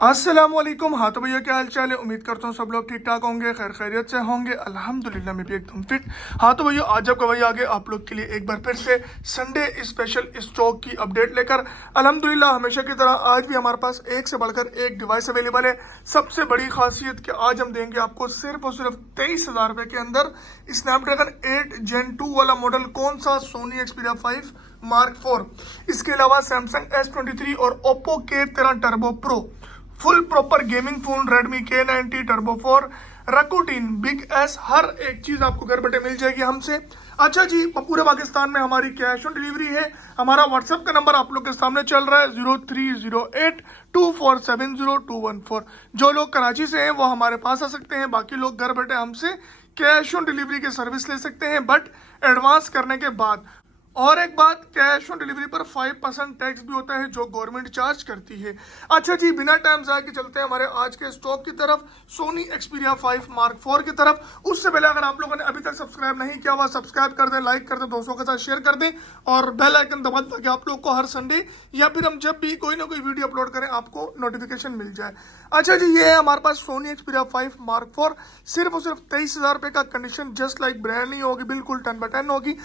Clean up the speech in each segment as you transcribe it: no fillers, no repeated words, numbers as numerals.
अस्सलामुअलैकुम। हाँ तो भैया, क्या हाल चाल है? उम्मीद करता हूँ सब लोग ठीक ठाक होंगे, खैर खैरियत से होंगे। अल्हम्दुलिल्लाह मैं भी एकदम फिट। हाँ तो भैया, आज आपका भाई आगे आप लोग के लिए एक बार फिर से संडे स्पेशल स्टॉक की अपडेट लेकर। अल्हम्दुलिल्लाह हमेशा की तरह आज भी हमारे पास एक से बढ़कर एक डिवाइस अवेलेबल है। सबसे बड़ी खासियत कि आज हम देंगे आपको सिर्फ और सिर्फ 23,000 रुपये के अंदर स्नैपड्रैगन 8 Gen 2 वाला मॉडल। कौन सा? Sony Xperia 5 Mark 4। इसके अलावा सैमसंग S23 और Oppo K13 turbo pro, full proper gaming phone Redmi K90 turbo 4, Rakuten big S, हर एक चीज आपको घर बैठे मिल जाएगी हमसे। अच्छा जी, पूरे पाकिस्तान में हमारी कैश ऑन डिलीवरी है। हमारा व्हाट्सएप का नंबर आप लोग के सामने चल रहा है 03082470 214। जो लोग कराची से हैं वो हमारे पास आ सकते हैं, बाकी लोग घर बैठे हमसे कैश ऑन डिलीवरी की सर्विस ले सकते हैं, बट एडवांस करने के बाद। और एक बात, कैश ऑन डिलीवरी पर 5% टैक्स भी होता है जो गवर्नमेंट चार्ज करती है। अच्छा जी, बिना टाइम जाए के चलते हैं हमारे आज के स्टॉक की तरफ, सोनी एक्सपीरिया 5 Mark 4 की तरफ। उससे पहले अगर आप लोगों ने अभी तक सब्सक्राइब नहीं किया हुआ, सब्सक्राइब कर दें, लाइक कर दें, दोस्तों के साथ शेयर कर दें और बेल आइकन दबा दें ताकि आप लोग को हर संडे या फिर हम जब भी कोई ना कोई वीडियो अपलोड करें आपको नोटिफिकेशन मिल जाए। अच्छा जी, ये है हमारे पास सोनी एक्सपीरिया 5 Mark 4, सिर्फ और सिर्फ 23,000 रुपये का। कंडीशन जस्ट लाइक ब्रांड नहीं होगी, बिल्कुल 10/10 होगी।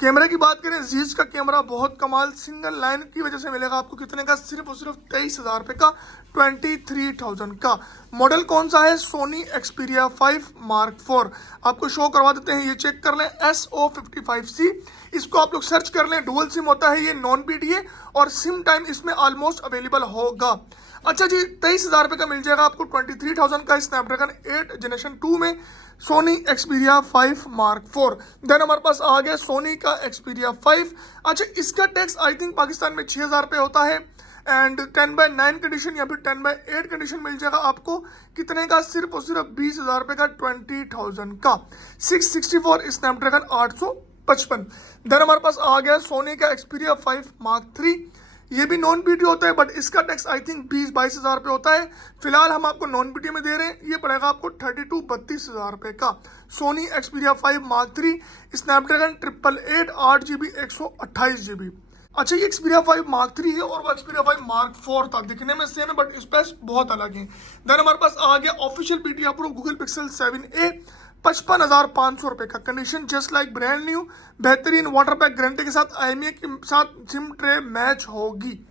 कैमरे की बात करें, जीज का कैमरा बहुत कमाल, सिंगल लाइन की वजह से मिलेगा आपको। कितने का? सिर्फ और सिर्फ 23,000 रुपये का, 23,000 का। मॉडल कौन सा है? Soni Xperia 5 Mark 4। आपको शो करवा देते हैं, ये चेक कर लें, SO55C। इसको आप लोग सर्च कर लें, डुअल सिम होता है ये, नॉन PDA, और सिम टाइम इसमें ऑलमोस्ट अवेलेबल होगा। अच्छा जी, 23,000 रुपये का मिल जाएगा आपको 23,000 का स्नैपड्रैगन 8 Gen 2 में सोनी एक्सपीरिया 5 Mark 4। देन हमारे पास आ गया सोनी का एक्सपीरिया 5। अच्छा, इसका टैक्स आई थिंक पाकिस्तान में 6,000 रुपये होता है, एंड 10/9 कंडीशन या फिर 10/8 कंडीशन मिल जाएगा आपको। कितने का? सिर्फ और सिर्फ 20,000 रुपये का, 20,000 का, 664 स्नैपड्रैगन 855। देन हमारे पास आ गया सोनी का एक्सपीरिया 5 Mark 3। ये भी नॉन PDA होता है, बट इसका टैक्स आई थिंक 20-22,000 रुपये होता है। फिलहाल हम आपको नॉन PDA में दे रहे हैं, ये पड़ेगा आपको 32-32,000 रुपये का। Soni Xperia 5 Mark 3 Snapdragon 888 8GB 128GB। अच्छा, ये एक्सपीरिया 5 Mark 3 है और वो एक्सपीरिया 5 Mark 4 था, दिखने में सेम है बट स्पेस बहुत अलग है। देन हमारे पास आ गया official PTA proof Google pixel 7A, 55,500 रुपये का। Condition just like brand new, बेहतरीन वाटर पैक गारंटी के साथ, IMEI के साथ सिम ट्रे मैच होगी।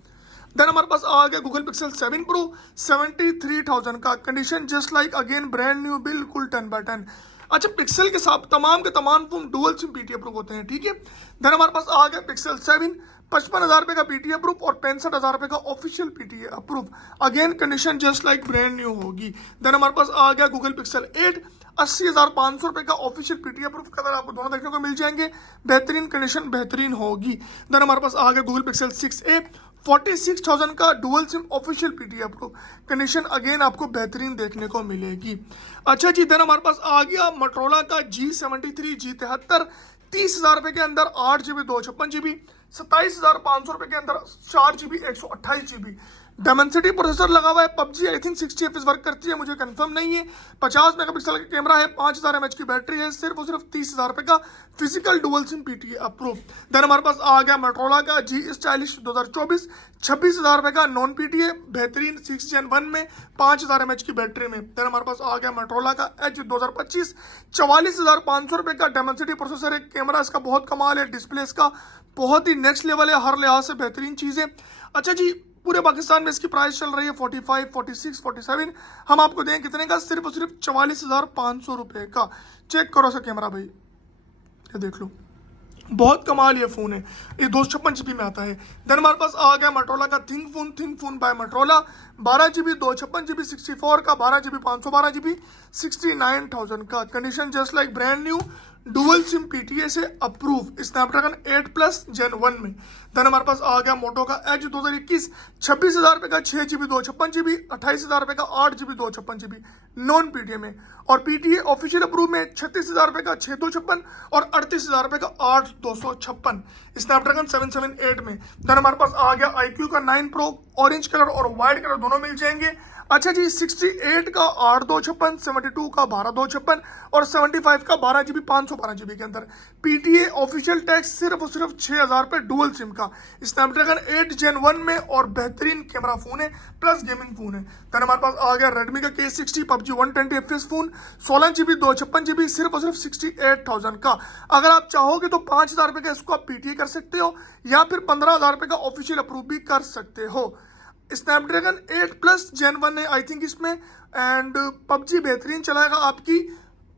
देन हमारे पास आ गया गूगल पिक्सल 7 Pro, 73,000 का। Condition just like again brand new, बिल्कुल 10/10। अच्छा, पिक्सल के साथ तमाम के तमाम phone dual SIM PTA proof होते हैं, ठीक है। देन हमारे पास आ गया पिक्सल 7, 55,000 रुपये का PTA प्रूफ और 65,000 रुपये का official PTA approve. Again condition just like brand new होगी। देन हमारे पास आ गया गूगल पिक्सल 8, 80,500 रुपये का ऑफिशियल PTA प्रूफ कलर आपको दोनों देखने को मिल जाएंगे, बेहतरीन कंडीशन बेहतरीन होगी। देन हमारे पास आ गया गूगल पिक्सल 6A, 46,000 का dual SIM official PTA proof. Condition again आपको बेहतरीन देखने को मिलेगी। अच्छा जी, देन हमारे पास आ गया मोटरोला का G73 G73, 30,000 रुपये के अंदर 8GB 256GB, 27,500 रुपये के अंदर 4GB 128GB। डायमेंसिटी प्रोसेसर लगा हुआ है, PUBG I think 60 FPS work करती है, मुझे कंफर्म नहीं है। 50 मेगापिक्सल का कैमरा है, 5000 mAh की बैटरी है, सिर्फ और सिर्फ 30,000 रुपये का। Physical dual SIM PTA approve. Then हमारे पास आ गया मोटरोला का G Stylish 2024, 26,000 रुपये का, नॉन PTA, बेहतरीन 6 Gen 1 में, 5000 mAh की बैटरी में। देन हमारे पास आ गया मोटरोला का Edge 2025, 44,500 रुपये का। डायमेंसिटी प्रोसेसर है, कैमरा इसका बहुत कमाल है, डिस्प्ले इसका बहुत ही नेक्स्ट लेवल है, हर लिहाज से बेहतरीन चीज़ है। अच्छा जी, पूरे पाकिस्तान में इसकी प्राइस चल रही है 45, 46, 47। हम आपको दें कितने का? सिर्फ और सिर्फ 44,500 रुपये का। चेक करो सर कैमरा भाई, ये देख लो, बहुत कमाल ये फ़ोन है। ये 256GB में आता है। देन हमारे पास आ गया मोटरोला का think phone bye Motorola, 12GB 256GB 64 का, 12GB 512GB, 69,000 का। Condition just like brand new, dual SIM PTA से अप्रूव, स्नैपड्रैगन 8+ Gen 1 में। देन हमारे पास आ गया मोटो का Edge 2021, 26,000 रुपये का, 6GB 256GB, 28,000 रुपये का, 8GB 256GB, नॉन PTA में। और PTA ऑफिशियल अप्रूव में 36,000 रुपये का 656 और 38,000 रुपये का 8,256, स्नैपड्रैगन 778 में। देन हमारे पास आ गया iQOO का 9 Pro, ऑरेंज कलर और वाइट कलर दोनों मिल जाएंगे। अच्छा जी, 68 का 8,256, 72 का 12,256 और 75 का 12GB 512GB के अंदर। PTA ऑफिशियल टैक्स सिर्फ और सिर्फ 6,000 रुपये डुअल सिम का। का स्नैपड्रैगन 8 Gen 1 में और बेहतरीन कैमरा फोन है प्लस गेमिंग फोन है। देन हमारे पास आ गया रेडमी का K60 PUBG 120 FPS phone 16GB 256GB सिर्फ और सिर्फ 68,000 का। अगर आप चाहोगे तो 5,000 रुपये का इसको आप PTA कर सकते हो या फिर 15,000 रुपये का ऑफिशियल अप्रूव भी कर सकते हो। स्नैपड्रैगन 8+ Gen 1 है आई थिंक इसमें, एंड PUBG बेहतरीन चलाएगा आपकी।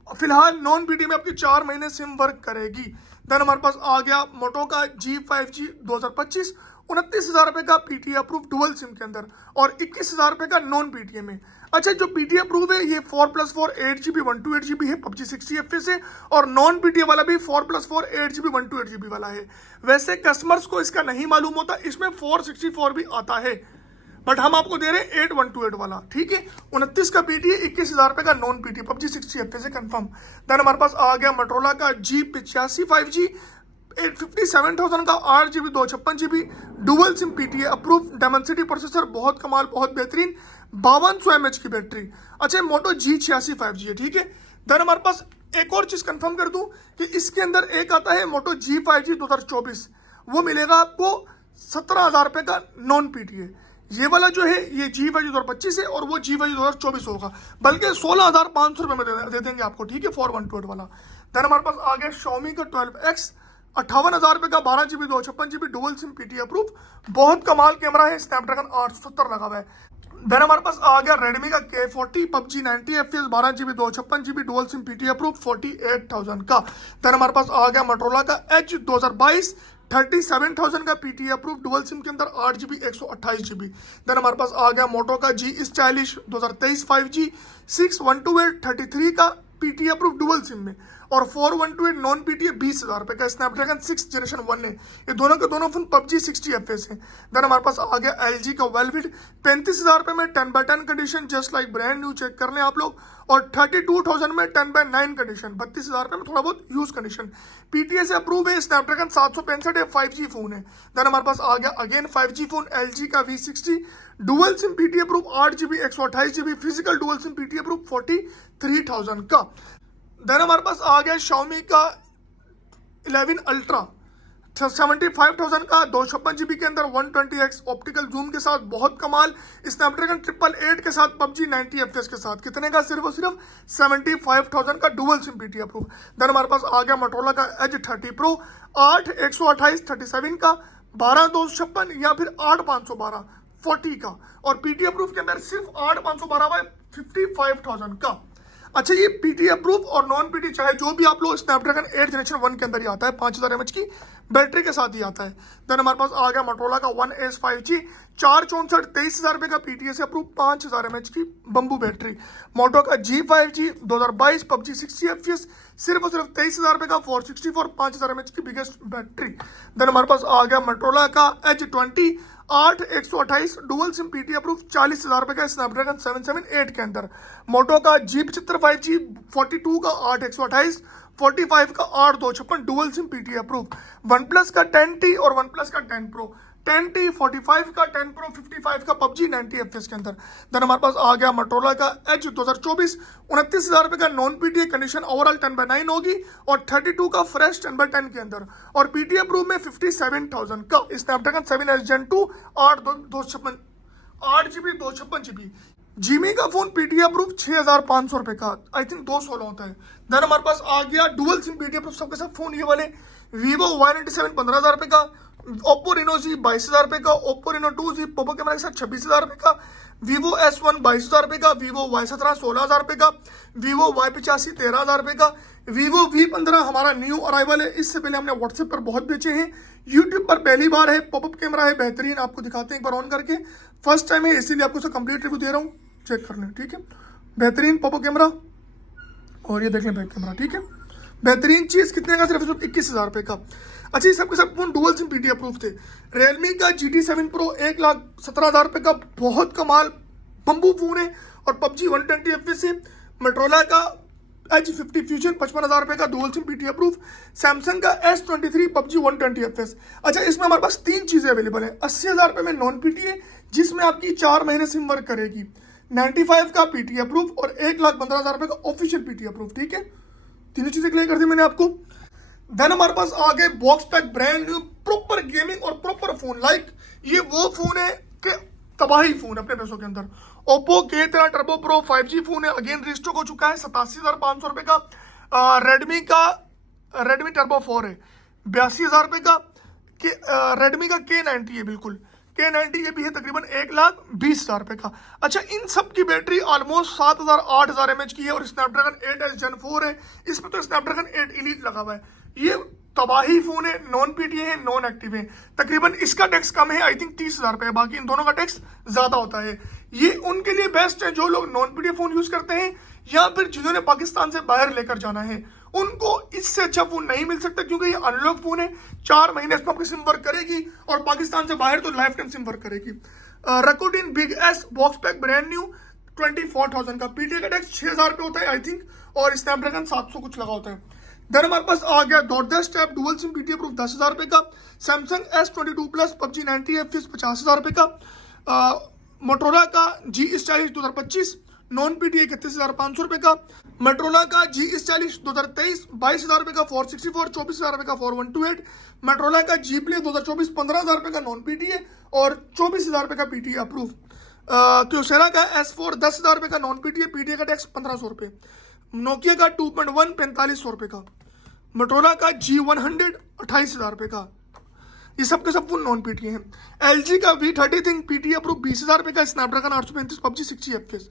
फिलहाल नॉन बीटी में आपकी 4 महीने सिम वर्क करेगी। देन हमारे पास आ गया मोटो का G5G 2025 29,000 रुपये का PTA अप्रूव डुअल सिम के अंदर और 21,000 रुपये का नॉन PTA में। अच्छा, जो PTA अप्रूव है ये 4+4 8GB 128GB है, PUBG 60 FPS है, और नॉन PTA वाला भी 4+4 8GB 128GB वाला है। वैसे कस्टमर्स को इसका नहीं मालूम होता, इसमें 464 भी आता है, बट हम आपको दे रहे हैं 8128 वाला, ठीक है। 29 का PTA 21,000 रुपये का नॉन PTA PUBG 60 FPS है कंफर्म। देन हमारे पास आ गया मोटोरोला का G85 5G 57,000 का 8GB 256GB dual SIM PTA approve Dimensity processor, बहुत कमाल, बहुत बेहतरीन, 5200 mAh की बैटरी। अच्छा, मोटो G86 5G है, ठीक है। देन हमारे पास एक और चीज कंफर्म कर दूं कि इसके अंदर एक आता है मोटो G5G 2024, वो मिलेगा आपको 17,000 रुपये का नॉन PTA। ये वाला जो है ये G5G 2025 है और वो G5G 2024 होगा, बल्कि 16,500 रुपये में दे देंगे आपको, ठीक है, 4128 वाला। देन हमारे पास आ गया Xiaomi का 12X 58,000 रुपये का 12GB 256GB dual SIM PTA approve, बहुत कमाल कैमरा है, स्नैपड्रैगन 870 लगा हुआ है। देन हमारे पास आ गया रेडमी का K40 PUBG 90 FPS 12GB 256GB dual SIM PTA approve 48,000 का। देन हमारे पास आ गया मोटोरोला का Edge 2022 37,000 का PTA अप्रूव डुअल सिम के अंदर 8GB 128GB। देन हमारे पास आ गया मोटो का G स्टाइलिश 2023 5G 6128 33 का PTA अप्रूव डुअल सिम में और 4128 नॉन PTA 20,000 रुपये का स्नैपड्रैगन 6 Gen 1 है। ये दोनों के दोनों फोन PUBG 60 FPS है। देन हमारे पास आ गया LG का वेलविट 35,000 रुपये में 10/10 condition just like brand new, check कर लें आप लोग, और 32,000 में 10/9 कंडीशन 32,000 रुपये में थोड़ा बहुत यूज कंडीशन, PTA से अप्रूव है, स्नैपड्रैगन 765 5G फोन है। देन हमारे पास आ गया अगेन 5G फोन LG का V60 dual SIM PTA approve 8GB 128GB physical dual SIM PTA approve 43,000 का। देन हमारे पास आ गया Xiaomi का 11 Ultra 75,000 का 256GB के अंदर 120x ऑप्टिकल जूम के साथ, बहुत कमाल, स्नैपड्रैगन 888 के साथ PUBG 90 FPS के साथ, कितने का, सिर्फ और सिर्फ 75,000 का dual SIM PTA approve. Then हमारे पास आ गया मोटोरोला का Edge 30 Pro 8 128 37 का 12 256 या फिर 8 512 40 का, और PTA अप्रूव के अंदर सिर्फ 8 512 55,000 का। अच्छा, ये PTA अप्रूव और नॉन PTA चाहे जो भी आप लोग, स्नैपड्रैगन 8 Gen 1 के अंदर ही आता है, 5,000 mAh की बैटरी के साथ ही आता है। देन हमारे पास आ गया मोटोरोला का 1S 5G 464 23,000 रुपये का PTA से अप्रूव 5,000 mAh की बम्बू बैटरी। मोटो का G5G 2022 PUBG 60 FPS सिर्फ और सिर्फ 23,000 रुपये का 464 5,000 mAh की बिगेस्ट बैटरी। देन हमारे पास आ गया मोटोरोला का Edge 20 8 128 dual SIM PTA approve 40,000 रुपये का स्नैपड्रैगन 778 के अंदर। मोटो का G75 5G 42 का 8 128 45 का 8 256 dual SIM PTA approve. One plus का 10T और वन प्लस का 10 Pro 10T 45 का 10 Pro 55 का PUBG 90 FPS के अंदर। देन हमारे पास आ गया मोटोरोला का Edge 2024 29,000 रुपये का नॉन PTA कंडीशन ओवरऑल 10/9 होगी और 32 का फ्रेश 10/10 के अंदर, और PTA अप्रूव में 57,000 का Snapdragon 7S Gen 2 8GB 256GB। Jimmy का फोन PTA अप्रूव 6,500 रुपये का, आई थिंक 216 होता है। देन हमारे पास आ गया डुअल सिम PTA अप्रूव सबके सब फोन, ये वाले Vivo Y97 15,000 रुपये का, Oppo Reno Z 22,000 रुपये का, Oppo Reno 2Z Poco camera के साथ 26,000 रुपये का, Vivo S1 22,000 रुपये का, Vivo Y17 16,000 रुपये का, Vivo Y85 13,000 रुपये का, Vivo V15 हमारा न्यू अराइवल है, इससे पहले हमने व्हाट्सएप पर बहुत बेचे हैं, यूट्यूब पर पहली बार है, पॉपअप कैमरा है बेहतरीन, आपको दिखाते हैं एक बार ऑन करके, फर्स्ट टाइम है इसीलिए आपको कंप्लीट रिव्यू दे रहा हूँ, चेक कर लें, ठीक है। बेहतरीन पॉपअप कैमरा, और ये देख लें बैक कैमरा, ठीक है। बेहतरीन चीज, कितने का, सिर्फ 21,000 रुपये का। अच्छा, ये सबके सब phone dual SIM PTA approve थे। रियलमी का GT7 Pro 1,17,000 रुपये का, बहुत कमाल बम्बू फोन है और PUBG 120 FPS है। मोटोरोला का Edge 50 Fusion 55,000 रुपये का dual SIM PTA approve. Samsung का S23 PUBG 120 FPS। अच्छा, इसमें हमारे पास 3 चीजें अवेलेबल है। 80,000 रुपये में नॉन PTA जिसमें आपकी 4 महीने सिम वर्क करेगी, 95 का PTA अप्रूव और 1,15,000 रुपये का ऑफिशियल PTA अप्रूव, ठीक है। तीनों चीजें क्लियर कर दी मैंने आपको। देन हमारे पास आ गए box pack brand new proper gaming और प्रॉपर फोन। लाइक ये वो फोन है कि तबाही फोन अपने पैसों के अंदर। Oppo K13 turbo pro 5G phone है, अगेन रिस्टॉक हो चुका है 87,500 रुपए का। रेडमी टर्बो 4 है 82,000 रुपए का। रेडमी का K90 है, बिल्कुल K90 ये भी है तकरीबन 1,20,000 रुपए का। अच्छा, इन सब की बैटरी ऑलमोस्ट 7,000-8,000 mAh की है और स्नैपड्रैगन 8S Gen 4 है। इसमें तो स्नैपड्रैगन 8 Elite लगा हुआ है। ये तबाही फोन है, नॉन पीटीए है, नॉन एक्टिव है। तकरीबन इसका टैक्स कम है, आई थिंक 30,000 रुपए, बाकी इन दोनों का टैक्स ज्यादा होता है। ये उनके लिए बेस्ट है जो लोग नॉन पीटीए फोन यूज करते हैं या फिर जिन्होंने पाकिस्तान से बाहर लेकर जाना है। उनको इससे अच्छा फोन नहीं मिल सकता क्योंकि ये अनलॉक फोन है। 4 महीने इसमें आपकी सिम वर्क करेगी और पाकिस्तान से बाहर तो लाइफ टाइम सिम वर्क करेगी। Rakuten big S box pack brand new 24,000 का। पीटीए का टैक्स 6,000 रुपये होता है आई थिंक, और स्नैपड्रैगन 700 कुछ लगा होता है। देन हमारे पास आ गया डॉटडेस्ट tab dual SIM PTA proof 10,000 रुपये का। Samsung S22 plus PUBG 90 FPS 50,000 रुपये का। मोटरोला का G40 2025 नॉन पीटीए 31,500 रुपये का। मोटरोला का G40 2023 22,000 रुपये का 464, 24,000 रुपये का 4128। मोटरोला का G Play 2024 15,000 रुपये का नॉन पीटीए और 24,000 रुपये का पीटीए अप्रूव। क्यूसेरा का S4 10,000 रुपये का नॉन पीटीए, पीटीए का टैक्स 1,500 रुपये। नोकिया का 2.1 4500 रुपये का। मोटरोला का G100 28,000 रुपये का। ये सब के सब फोन नॉन पीटीए हैं। LG का V30 थिंक पीटीए अप्रूव 20,000 रुपये का। Snapdragon 835 PUBG 60 FPS।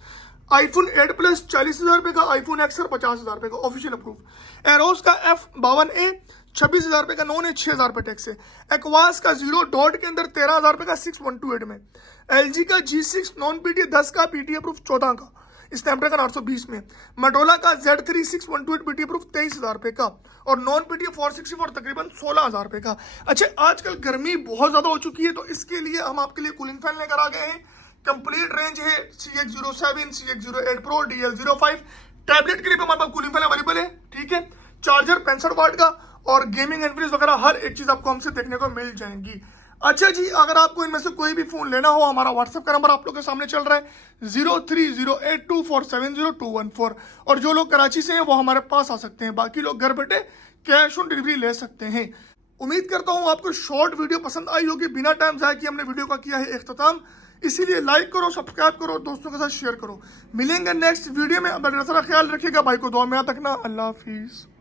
IPhone 8 plus 40,000 रुपये का। आईफोन XR 50,000 रुपये का ऑफिशियल अप्रूव। एरोस का F52A 26,000 रुपये का, नॉन है 6,000 रुपये टैक्स है। एक्वास का जीरो डॉट के अंदर 13,000 रुपये का 6128 में। LG का G6 नॉन पीटीए 10 का, पीटीए अप्रूव 14 का, स्नैपड्रैगन 820 में। मोटोरोला का Z3 612 पीटीए प्रूफ 23,000 रुपये का और नॉन पीटीए 464 तकरीबन 16,000 रुपये का। अच्छा, आजकल गर्मी बहुत ज्यादा हो चुकी है तो इसके लिए हम आपके लिए कूलिंग फैन लेकर आ गए हैं। कंप्लीट रेंज है CX07, CX08 Pro, DL05। Tablet के लिए हमारे पास कूलिंग फैन अवेलेबल है, ठीक है। चार्जर 65 वाट का और गेमिंग एनफ्रीज वगैरह हर एक चीज आपको हमसे देखने को मिल जाएंगी। अच्छा जी, अगर आपको इनमें से कोई भी फोन लेना हो, हमारा व्हाट्सएप का नंबर आप लोग के सामने चल रहा है 03082470 और जो लोग कराची से हैं वो हमारे पास आ सकते हैं, बाकी लोग घर बैठे कैश ऑन डिलीवरी ले सकते हैं। उम्मीद करता हूँ आपको शॉर्ट वीडियो पसंद आई होगी। बिना टाइम जाए कि हमने वीडियो का किया है इख्तिताम, इसीलिए लाइक करो, सब्सक्राइब करो, दोस्तों के साथ शेयर करो। मिलेंगे नेक्स्ट वीडियो में। अपना सारा ख्याल रखिएगा, भाई को दुआ में याद रखना। अल्लाह हाफिज़।